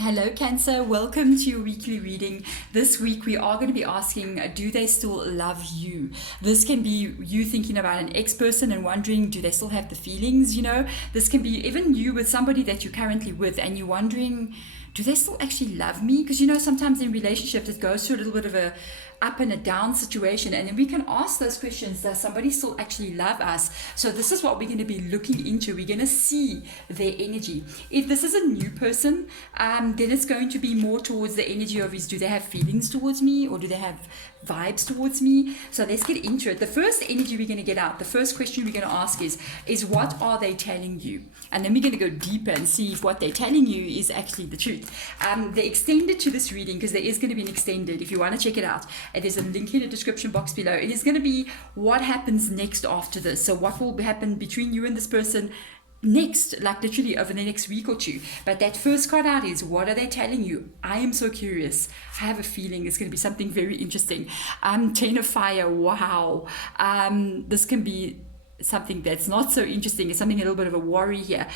Hello Cancer, welcome to your weekly reading. This week we are going to be asking, do they still love you? This can be you thinking about an ex-person and wondering, do they still have the feelings, This can be even you with somebody that you're currently with and you're wondering, do they still actually love me? Because sometimes in relationships it goes through a little bit of a up and a down situation, and then we can ask those questions: does somebody still actually love us? So this is what we're going to be looking into. We're going to see their energy. If this is a new person, then it's going to be more towards the energy of do they have feelings towards me, or do they have vibes towards me? So let's get into it. The first energy we're going to get out, the first question we're going to ask is what are they telling you? And then we're going to go deeper and see if what they're telling you is actually the truth. The extended to this reading, because there is going to be an extended, if you want to check it out, there's a link in the description box below. It is going to be what happens next after this. So what will happen between you and this person next, like literally over the next week or two. But that first card out is, what are they telling you? I am so curious. I have a feeling it's going to be something very interesting. Ten of Fire, wow. This can be something that's not so interesting. It's something a little bit of a worry here.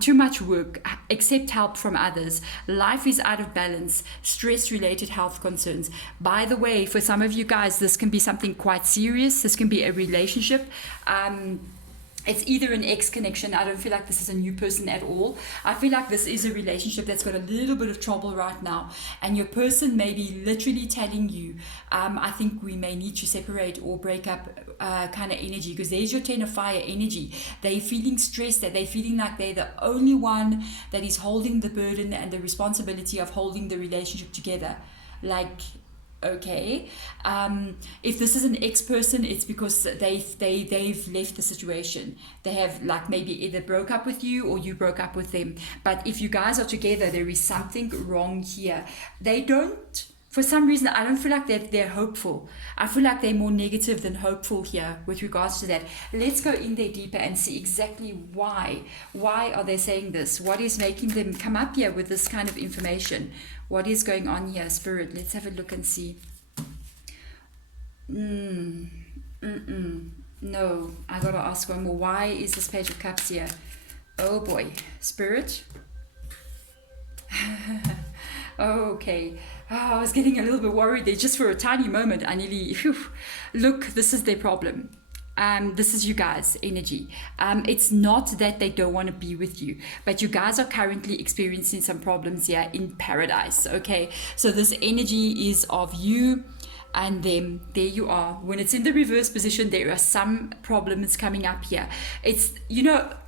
Too much work, accept help from others. Life is out of balance. Stress-related health concerns. By the way, for some of you guys, this can be something quite serious. This can be a relationship. It's either an ex connection. I don't feel like this is a new person at all. I feel like this is a relationship that's got a little bit of trouble right now. And your person may be literally telling you, I think we may need to separate or break up kind of energy. Because there's your Ten of Fire energy. They're feeling stressed, that they're feeling like they're the only one that is holding the burden and the responsibility of holding the relationship together. Okay, if this is an ex-person, it's because they've left the situation. They have maybe either broke up with you or you broke up with them. But if you guys are together, there is something wrong here. They don't, for some reason, I don't feel like they're hopeful. I feel like they're more negative than hopeful here with regards to that. Let's go in there deeper and see exactly why. Why are they saying this? What is making them come up here with this kind of information? What is going on here, Spirit? Let's have a look and see. No, I gotta ask one more. Why is this Page of Cups here? Oh boy, Spirit. Okay. I was getting a little bit worried there just for a tiny moment. I nearly, look, this is their problem. This is you guys' energy. It's not that they don't want to be with you, but you guys are currently experiencing some problems here in paradise. Okay, so this energy is of you and them. There you are. When it's in the reverse position, there are some problems coming up here. It's,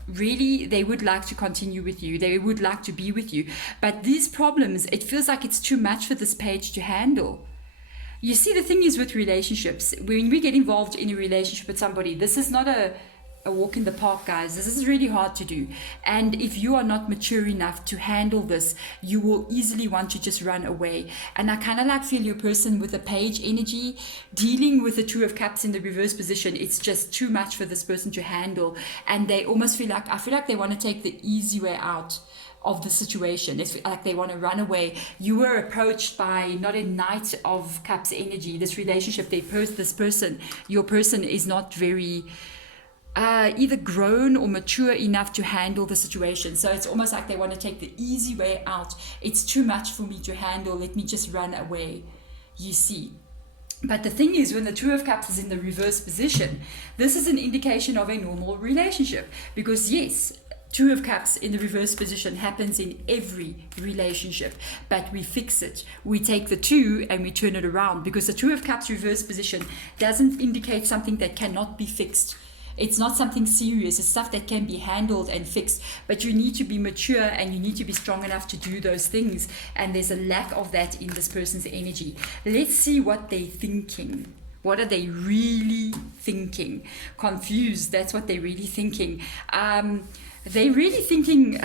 really, they would like to continue with you. They would like to be with you. But these problems, it feels like it's too much for this page to handle. You see, the thing is with relationships, when we get involved in a relationship with somebody, this is not a walk in the park, guys. This is really hard to do. And if you are not mature enough to handle this, you will easily want to just run away. And I kind of feel your person with the Page energy, dealing with the Two of Cups in the reverse position, it's just too much for this person to handle. And they almost feel like, I feel like they want to take the easy way out of the situation. It's like they want to run away. You were approached by not a Knight of Cups energy. This relationship, your person is not very either grown or mature enough to handle the situation. So it's almost like they want to take the easy way out. It's too much for me to handle. Let me just run away. You see. But the thing is, when the Two of Cups is in the reverse position, this is an indication of a normal relationship. Because yes, Two of Cups in the reverse position happens in every relationship, but we fix it. We take the two and we turn it around, because the Two of Cups reverse position doesn't indicate something that cannot be fixed. It's not something serious. It's stuff that can be handled and fixed, but you need to be mature and you need to be strong enough to do those things. And there's a lack of that in this person's energy. Let's see what they're thinking. What are they really thinking? Confused. That's what they're really thinking. They're really thinking,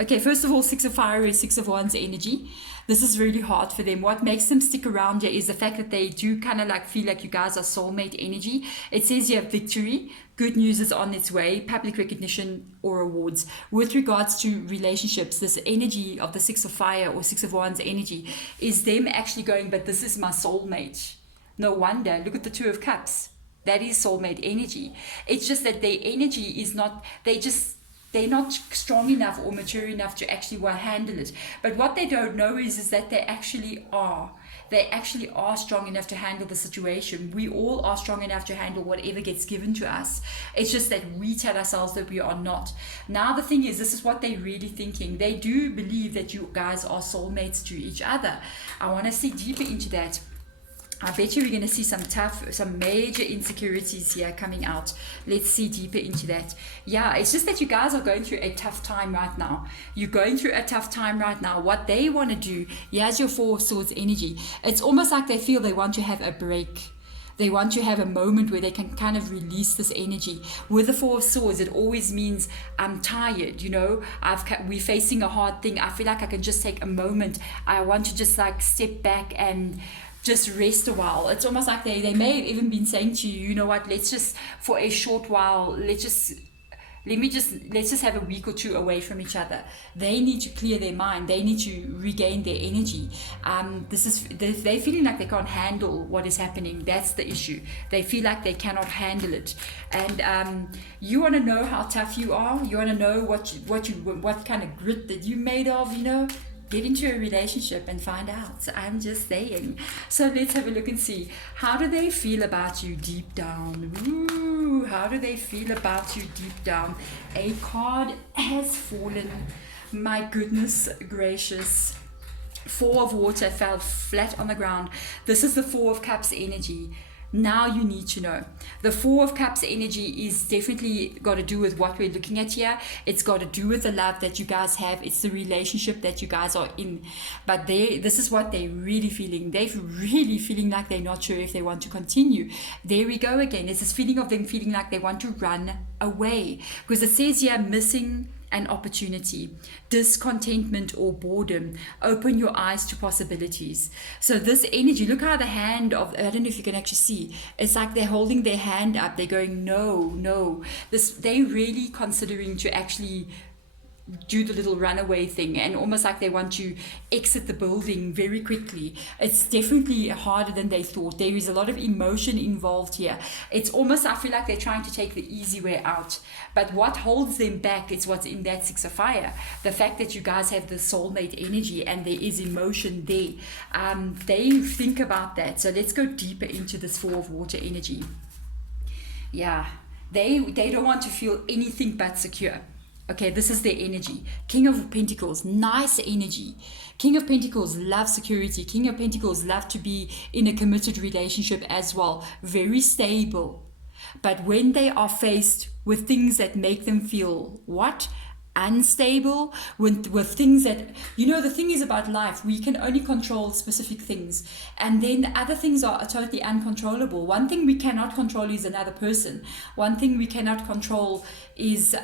okay, first of all, Six of Fire is Six of Wands energy. This is really hard for them. What makes them stick around here is the fact that they do kind of feel like you guys are soulmate energy. It says you have victory. Good news is on its way. Public recognition or awards. With regards to relationships, this energy of the Six of Fire or Six of Wands energy is them actually going, but this is my soulmate. No wonder. Look at the Two of Cups. That is soulmate energy. It's just that their energy is not, they just they're not strong enough or mature enough to actually handle it. But what they don't know is that they actually are. They actually are strong enough to handle the situation. We all are strong enough to handle whatever gets given to us. It's just that we tell ourselves that we are not. Now the thing is, this is what they're really thinking. They do believe that you guys are soulmates to each other. I want to see deeper into that. I bet you we're going to see some major insecurities here coming out. Let's see deeper into that. Yeah, it's just that you guys are going through a tough time right now. You're going through a tough time right now. What they want to do, here's your Four of Swords energy. It's almost like they feel they want to have a break. They want to have a moment where they can kind of release this energy. With the Four of Swords, it always means I'm tired, you know, we're facing a hard thing. I feel like I can just take a moment. I want to just like step back and just rest a while. It's almost like they may have even been saying to you, you know what, let's just, for a short while, let's just have a week or two away from each other. They need to clear their mind. They need to regain their energy. They're feeling like they can't handle what is happening. That's the issue. They feel like they cannot handle it. And you want to know how tough you are. You want to know what kind of grit that you're made of, you know. Get into a relationship and find out. I'm just saying. So let's have a look and see. How do they feel about you deep down? Ooh, how do they feel about you deep down? A card has fallen. My goodness gracious. Four of Water fell flat on the ground. This is the Four of Cups energy. Now you need to know. The Four of Cups energy is definitely got to do with what we're looking at here. It's got to do with the love that you guys have. It's the relationship that you guys are in. But this is what they're really feeling. They're really feeling like they're not sure if they want to continue. There we go again. It's this feeling of them feeling like they want to run away. Because it says here, missing an opportunity, discontentment or boredom. Open your eyes to possibilities. So this energy, look how the hand of, I don't know if you can actually see, it's like they're holding their hand up. They're going, no. They're really considering to actually do the little runaway thing, and almost like they want to exit the building very quickly. It's definitely harder than they thought. There is a lot of emotion involved here. It's almost, I feel like they're trying to take the easy way out. But what holds them back is what's in that Six of Fire. The fact that you guys have the soulmate energy and there is emotion there. They think about that. So let's go deeper into this Four of Water energy. Yeah, they don't want to feel anything but secure. Okay, this is their energy. King of Pentacles, nice energy. King of Pentacles love security. King of Pentacles love to be in a committed relationship as well. Very stable. But when they are faced with things that make them feel what? Unstable, with things that, you know, the thing is about life, we can only control specific things, and then other things are totally uncontrollable. One thing we cannot control is another person. One thing we cannot control is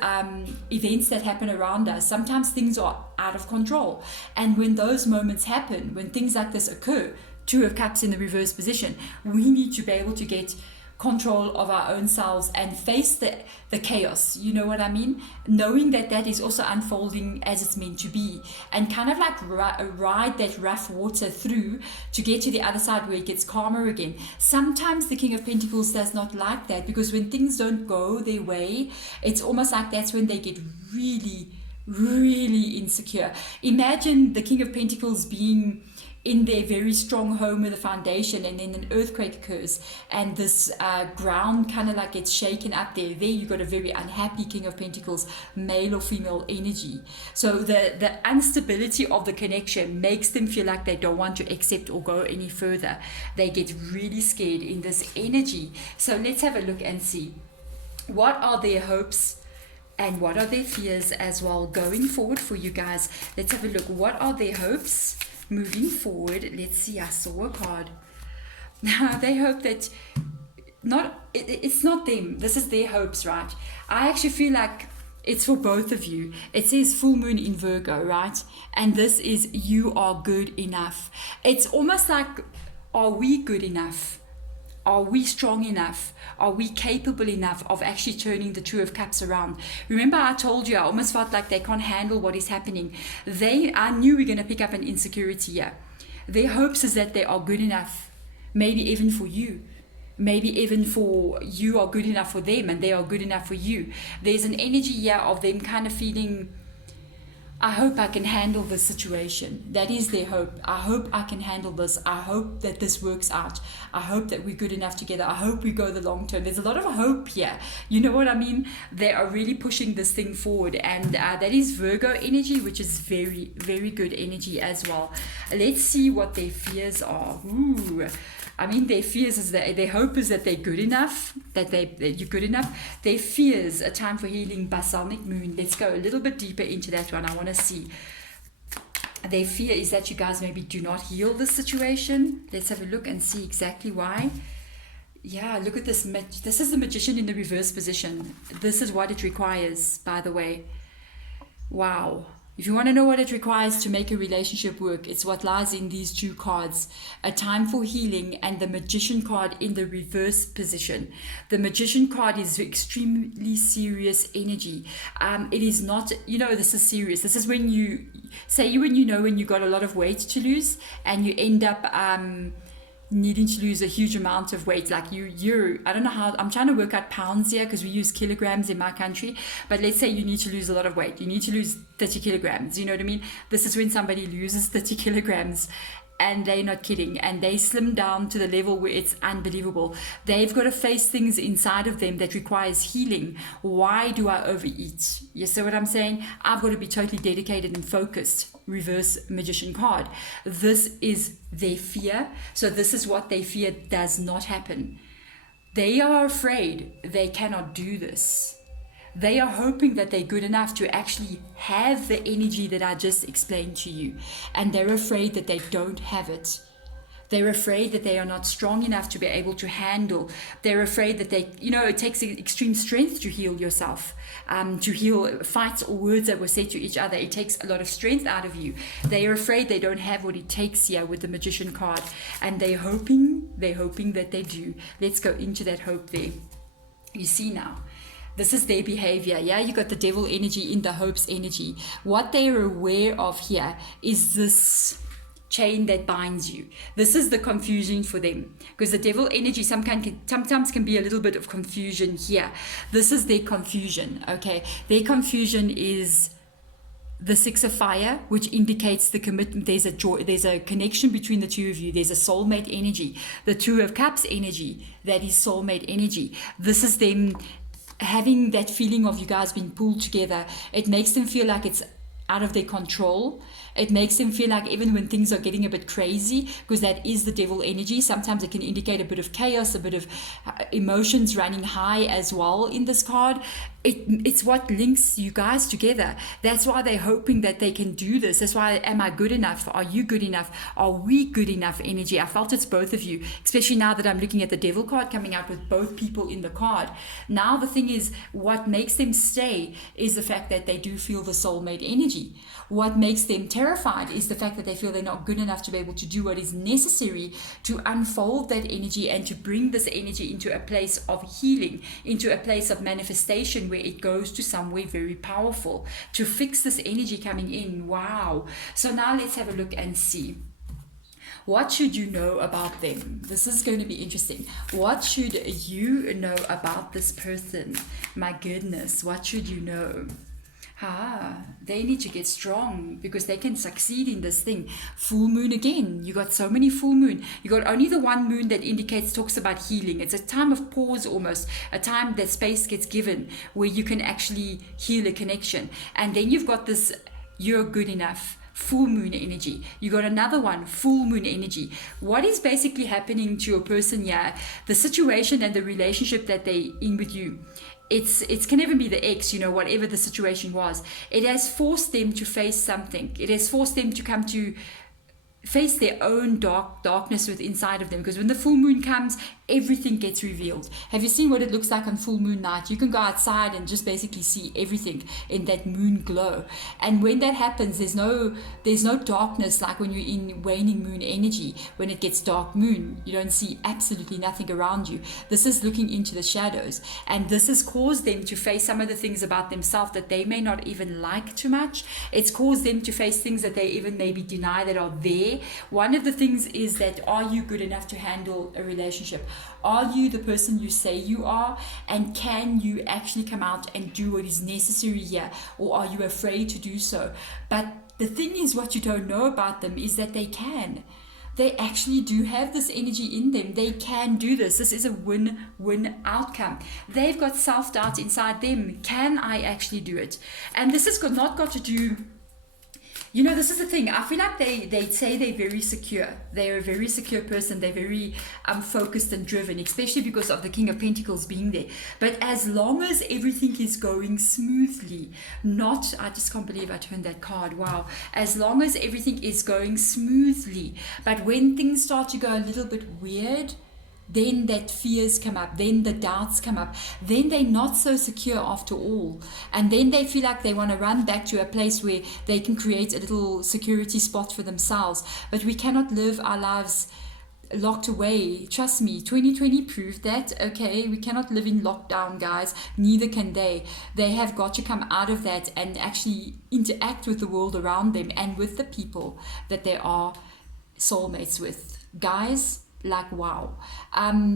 events that happen around us. Sometimes things are out of control, and when those moments happen, when things like this occur, Two of Cups in the reverse position, we need to be able to get control of our own selves and face the chaos, you know what I mean? Knowing that is also unfolding as it's meant to be, and kind of like ride that rough water through to get to the other side where it gets calmer again. Sometimes the King of Pentacles does not like that, because when things don't go their way, it's almost like that's when they get really, really insecure. Imagine the King of Pentacles being in their very strong home with a foundation, and then an earthquake occurs and this ground kind of like gets shaken up there. You got a very unhappy King of Pentacles, male or female energy. So the instability of the connection makes them feel like they don't want to accept or go any further. They get really scared in this energy. So let's have a look and see, what are their hopes and what are their fears as well going forward for you guys. Let's have a look. What are their hopes moving forward? Let's see. I saw a card. Now they hope that it's not them. This is their hopes, right? I actually feel like it's for both of you. It says full moon in Virgo, right? And this is, you are good enough. It's almost like, are we good enough? Are we strong enough? Are we capable enough of actually turning the Two of Cups around? Remember, I told you, I almost felt like they can't handle what is happening. I knew we're going to pick up an insecurity here. Their hopes is that they are good enough, maybe even for you. maybe even for you are good enough for them and they are good enough for you. There's an energy here of them kind of feeling, I hope I can handle this situation. That is their hope. I hope I can handle this. I hope that this works out. I hope that we're good enough together. I hope we go the long term. There's a lot of hope here. You know what I mean? They are really pushing this thing forward. And that is Virgo energy, which is very, very good energy as well. Let's see what their fears are. Ooh. I mean, their fears is that their hope is that they're good enough, that you're good enough. Their fears, a time for healing, balsamic moon. Let's go a little bit deeper into that one. I want to see. Their fear is that you guys maybe do not heal this situation. Let's have a look and see exactly why. Yeah, look at this. This is the Magician in the reverse position. This is what it requires, by the way. Wow. If you want to know what it requires to make a relationship work, it's what lies in these two cards. A time for healing and the Magician card in the reverse position. The Magician card is extremely serious energy. It is not, this is serious. This is when you when you got a lot of weight to lose and you end up needing to lose a huge amount of weight, like I don't know how, I'm trying to work out pounds here because we use kilograms in my country, but let's say you need to lose a lot of weight, you need to lose 30 kilograms, you know what I mean? This is when somebody loses 30 kilograms and they're not kidding, and they slim down to the level where it's unbelievable. They've got to face things inside of them that requires healing. Why do I overeat? You see what I'm saying? I've got to be totally dedicated and focused. Reverse Magician card. This is their fear. So this is what they fear does not happen. They are afraid they cannot do this. They are hoping that they're good enough to actually have the energy that I just explained to you. And they're afraid that they don't have it. They're afraid that they are not strong enough to be able to handle. They're afraid that it takes extreme strength to heal yourself, to heal fights or words that were said to each other. It takes a lot of strength out of you. They are afraid they don't have what it takes here with the Magician card. And they're hoping that they do. Let's go into that hope there. You see now. This is their behavior. Yeah, you got the devil energy in the hopes energy. What they are aware of here is this chain that binds you. This is the confusion for them, because the devil energy sometimes can be a little bit of confusion here. This is their confusion. Okay, their confusion is the Six of Fire, which indicates the commitment. There's a connection between the two of you. There's a soulmate energy. The Two of Cups energy, that is soulmate energy. This is them having that feeling of you guys being pulled together. It makes them feel like it's out of their control. It makes them feel like even when things are getting a bit crazy, because that is the devil energy, sometimes it can indicate a bit of chaos, a bit of emotions running high as well in this card. It's what links you guys together. That's why they're hoping that they can do this. That's why, am I good enough? Are you good enough? Are we good enough energy? I felt it's both of you, especially now that I'm looking at the devil card coming out with both people in the card. Now the thing is, what makes them stay is the fact that they do feel the soulmate energy. What makes them terrified is the fact that they feel they're not good enough to be able to do what is necessary to unfold that energy and to bring this energy into a place of healing, into a place of manifestation where it goes to somewhere very powerful to fix this energy coming in. Wow. So now let's have a look and see. What should you know about them? This is going to be interesting. What should you know about this person? My goodness, what should you know? They need to get strong because they can succeed in this thing. Full moon again. You got so many full moon. You got only the one moon that talks about healing. It's a time of pause almost, a time that space gets given where you can actually heal a connection. And then you've got this, you're good enough. Full moon energy. You got another one, full moon energy. What is basically happening to your person here? The situation and the relationship that they in with you. It can even be the ex, whatever the situation was. It has forced them to face something. It has forced them to come to face their own darkness within inside of them, because when the full moon comes, everything gets revealed. Have you seen what it looks like on full moon night? You can go outside and just basically see everything in that moon glow. And when that happens, there's no darkness like when you're in waning moon energy. When it gets dark moon, you don't see absolutely nothing around you. This is looking into the shadows, and this has caused them to face some of the things about themselves that they may not even like too much. It's caused them to face things that they even maybe deny that are there there. One of the things is that, are you good enough to handle a relationship? Are you the person you say you are? And can you actually come out and do what is necessary here? Or are you afraid to do so? But the thing is, what you don't know about them is that they can. They actually do have this energy in them. They can do this. This is a win-win outcome. They've got self-doubt inside them. Can I actually do it? And this has not got to do... this is the thing. I feel like they say they're very secure. They're a very secure person. They're very focused and driven, especially because of the King of Pentacles being there. But as long as everything is going smoothly, I just can't believe I turned that card. Wow. As long as everything is going smoothly, but when things start to go a little bit weird, then that fears come up, then the doubts come up, then they're not so secure after all. And then they feel like they want to run back to a place where they can create a little security spot for themselves. But we cannot live our lives locked away. Trust me, 2020 proved that. Okay, we cannot live in lockdown, guys. Neither can they. They have got to come out of that and actually interact with the world around them and with the people that they are soulmates with. Guys, like, wow.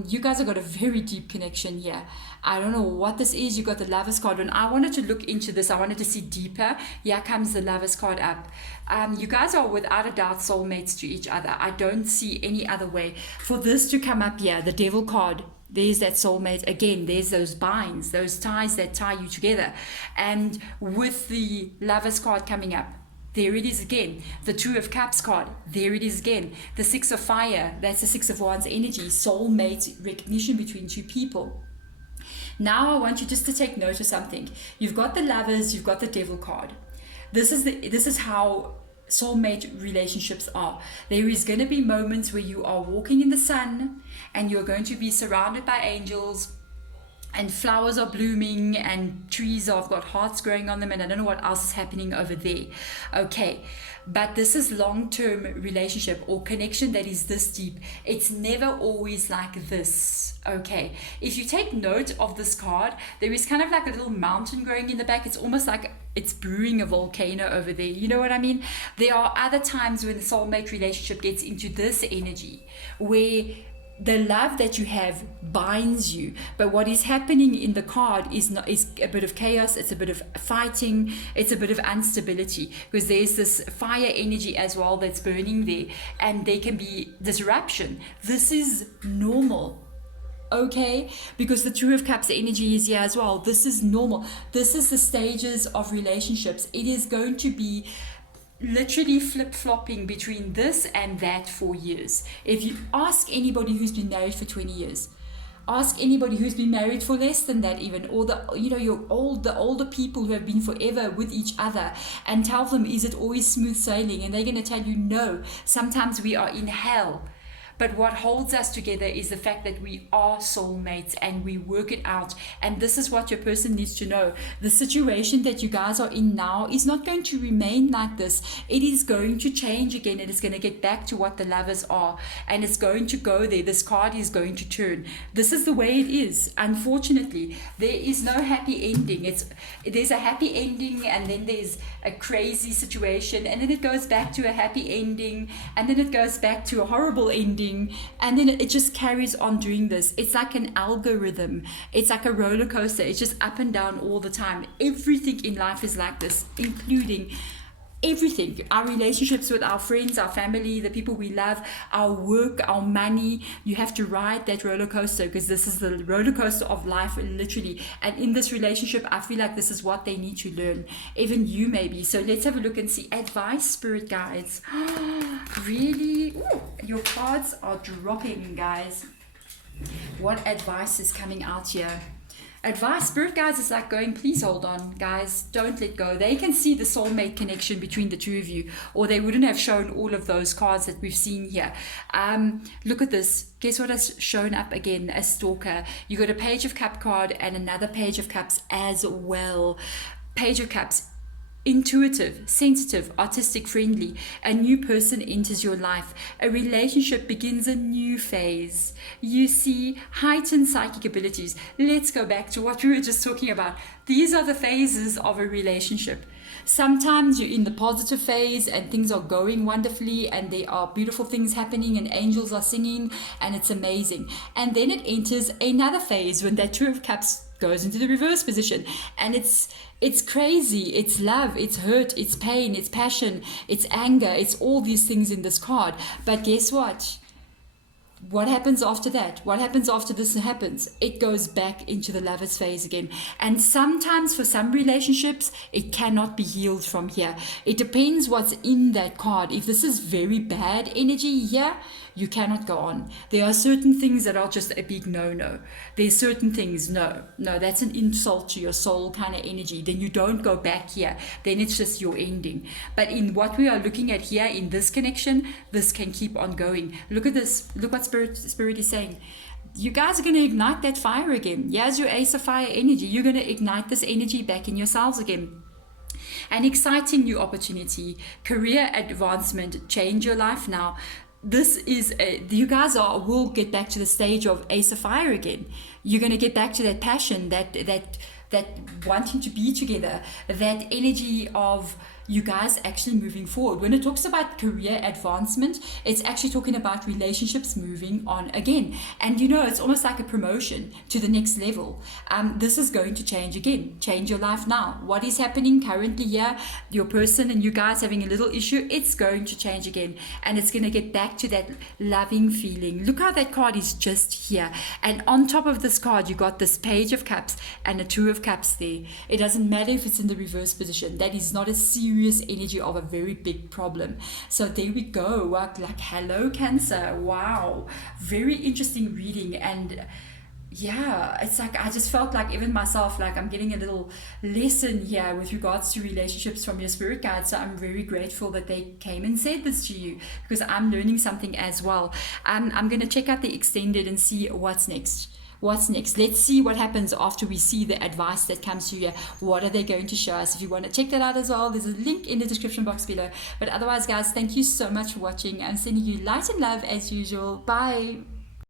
You guys have got a very deep connection here. I don't know what this is. You got the Lovers card. When I wanted to look into this, I wanted to see deeper. Here comes the Lovers card up. You guys are without a doubt soulmates to each other. I don't see any other way for this to come up here. The Devil card. There's that soulmate again. There's those binds, those ties that tie you together. And with the Lovers card coming up, there it is again. The Two of Cups card. There it is again. The Six of Fire. That's the Six of Wands energy. Soulmate recognition between two people. Now I want you just to take note of something. You've got the Lovers. You've got the Devil card. This is how soulmate relationships are. There is going to be moments where you are walking in the sun and you're going to be surrounded by angels, and flowers are blooming and trees have got hearts growing on them, and I don't know what else is happening over there. Okay, but this is long-term relationship or connection that is this deep. It's never always like this. Okay, if you take note of this card, there is kind of like a little mountain growing in the back. It's almost like it's brewing a volcano over there. You know what I mean? There are other times when the soulmate relationship gets into this energy where the love that you have binds you, but what is happening in the card is a bit of chaos. It's a bit of fighting. It's a bit of instability, because there's this fire energy as well that's burning there, and there can be disruption. This is normal. Okay, because the Two of Cups energy is here as well. This is normal. This is the stages of relationships. It is going to be literally flip-flopping between this and that for years. If you ask anybody who's been married for 20 years, ask anybody who's been married for less than that even, or the older people who have been forever with each other, and tell them, is it always smooth sailing? And they're going to tell you no, sometimes we are in hell. But what holds us together is the fact that we are soulmates and we work it out. And this is what your person needs to know. The situation that you guys are in now is not going to remain like this. It is going to change again. It is going to get back to what the Lovers are. And it's going to go there. This card is going to turn. This is the way it is. Unfortunately, there is no happy ending. There's a happy ending, and then there's a crazy situation, and then it goes back to a happy ending, and then it goes back to a horrible ending. And then it just carries on doing this. It's like an algorithm. It's like a roller coaster. It's just up and down all the time. Everything in life is like this, including everything. Our relationships with our friends, our family, the people we love, our work, our money. You have to ride that roller coaster, because this is the roller coaster of life, literally. And in this relationship, I feel like this is what they need to learn. Even you, maybe. So let's have a look and see. Advice, spirit guides. Really? Ooh, your cards are dropping, guys. What advice is coming out here? Advice, spirit guides, is like going, please hold on, guys, don't let go. They can see the soulmate connection between the two of you, or they wouldn't have shown all of those cards that we've seen here. Look at this. Guess what has shown up again? A stalker. You got a Page of Cup card and another Page of Cups as well. Page of Cups. Intuitive, sensitive, artistic, friendly. A new person enters your life. A relationship begins a new phase. You see heightened psychic abilities. Let's go back to what we were just talking about. These are the phases of a relationship. Sometimes you're in the positive phase and things are going wonderfully and there are beautiful things happening and angels are singing and it's amazing. And then it enters another phase when that Two of Cups goes into the reverse position, and it's crazy. It's love, it's hurt, it's pain, it's passion, it's anger, it's all these things in this card. But guess what happens after that? What happens after this happens? It goes back into the lover's phase again. And sometimes for some relationships, it cannot be healed from here. It depends what's in that card. If this is very bad energy here, you cannot go on. There are certain things that are just a big no-no. There's certain things, no, that's an insult to your soul kind of energy. Then you don't go back here. Then it's just your ending. But in what we are looking at here in this connection, this can keep on going. Look at this. Look what Spirit is saying. You guys are going to ignite that fire again. Here's your Ace of Fire energy. You're going to ignite this energy back in yourselves again. An exciting new opportunity, career advancement, change your life now. This is you guys will get back to the stage of Ace of Fire again. You're going to get back to that passion, that wanting to be together, that energy of you guys actually moving forward. When it talks about career advancement, it's actually talking about relationships moving on again. And it's almost like a promotion to the next level. This is going to change again. Change your life now. What is happening currently here, your person and you guys having a little issue, it's going to change again. And it's going to get back to that loving feeling. Look how that card is just here. And on top of this card, you got this Page of Cups and a Two of Cups there. It doesn't matter if it's in the reverse position. That is not a serious energy of a very big problem. So there we go. Like hello Cancer. Wow, very interesting reading. And yeah, it's like I just felt like even myself, like I'm getting a little lesson here with regards to relationships from your spirit guides. So I'm very grateful that they came and said this to you, because I'm learning something as well. I'm going to check out the extended and see what's next. Let's see what happens after we see the advice that comes through here. What are they going to show us? If you want to check that out as well, there's a link in the description box below. But otherwise, guys, thank you so much for watching. I'm sending you light and love as usual. Bye.